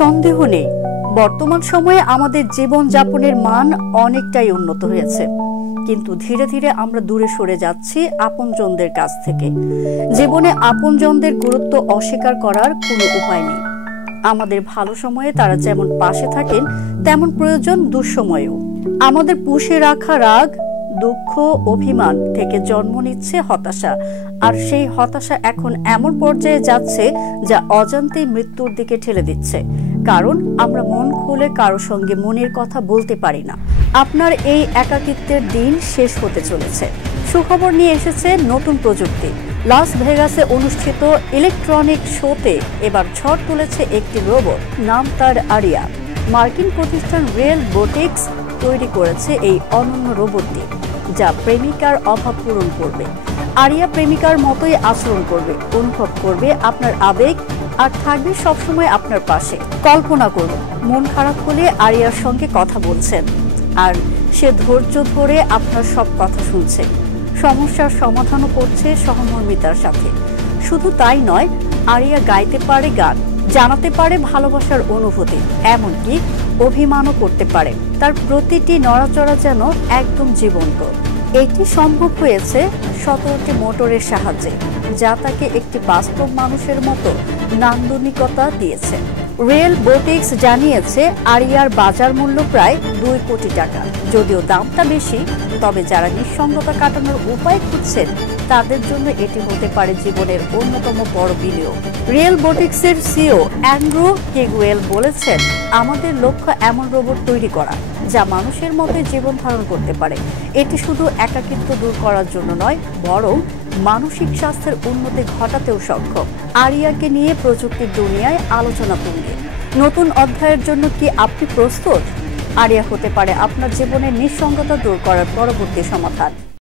সন্দেহ নেই, বর্তমান সময়ে আমাদের জীবনযাপনের মান অনেকটাই উন্নত হয়েছে, কিন্তু ধীরে ধীরে আমরা দূরে সরে যাচ্ছি আপনজনদের কাছ থেকে। জীবনে আপনজনদের গুরুত্ব অস্বীকার করার কোনো উপায় নেই। আমাদের ভালো সময়ে তারা যেমন পাশে থাকেন, তেমন প্রয়োজন দুঃসময়েও। আমাদের পুষে রাখা রাগ, দুঃখ, অভিমান থেকে জন্ম নিচ্ছে হতাশা, আর সেই হতাশা এখন এমন পর্যায়ে যাচ্ছে যা অজান্তেই মৃত্যুর দিকে ঠেলে দিচ্ছে, কারণ আমরা মন খুলে কারো সঙ্গে মনের কথা বলতে পারি না। আপনার এই একাকিত্বের দিন শেষ হতে চলেছে। সুখবর নিয়ে এসেছে নতুন প্রযুক্তি। লাস ভেগাসে অনুষ্ঠিত ইলেকট্রনিক শোতে এবার ঝড় তুলেছে একটি রোবট, নাম তার আরিয়া। মার্কিন প্রতিষ্ঠান রিয়েল বোটিক্স তৈরি করেছে এই অনন্য রোবটটি, যা প্রেমিকার অভাব পূরণ করবে। আরিয়া প্রেমিকার মতোই আচরণ করবে, অনুভব করবে আপনার আবেগ, আর থাকবে সবসময় আপনার পাশে। কল্পনা করুন, মন খারাপ হলে আরিয়ার সঙ্গে কথা বলছেন, আর সে ধৈর্য ধরে আপনার সব কথা শুনছে, সমস্যার সমাধানও করছে সহমর্মিতার সাথে। শুধু তাই নয়, আরিয়া গাইতে পারে গান, জানাতে পারে ভালোবাসার অনুভূতি, এমনকি অভিমানও করতে পারে। তার প্রতিটি নড়াচড়া যেন একদম জীবন্ত। এটি সম্ভব হয়েছে 17টি মোটরের সাহায্যে, যা তাকে একটি বাস্তব মানুষের মতো নান্দনিকতা দিয়েছে। রিয়েল বোটিক্স জানিয়েছে আরিয়ার বাজার মূল্য প্রায় 2 কোটি টাকা। যদিও দামটা বেশি, তবে যারা নিঃসঙ্গতা কাটানোর উপায় খুঁজছেন তাদের জন্য এটি হতে পারে জীবনের অন্যতম বড় বিনিয়োগ। রিয়েল বোটিক্সের সিইও অ্যান্ড্রু কিগুয়েল বলেছেন, আমাদের লক্ষ্য এমন রোবট তৈরি করা যা মানুষের মতোই জীবন ধারণ করতে পারে। এটি শুধু একাকিত্ব দূর করার জন্য নয়, বরং মানসিক স্বাস্থ্যের উন্নতি ঘটাতেও সক্ষম। আরিয়াকে নিয়ে প্রযুক্তির দুনিয়ায় আলোচনা তুঙ্গে। নতুন অধ্যায়ের জন্য কি আপনি প্রস্তুত? আরিয়া হতে পারে আপনার জীবনের নিঃসঙ্গতা দূর করার পরবর্তী সমাধান।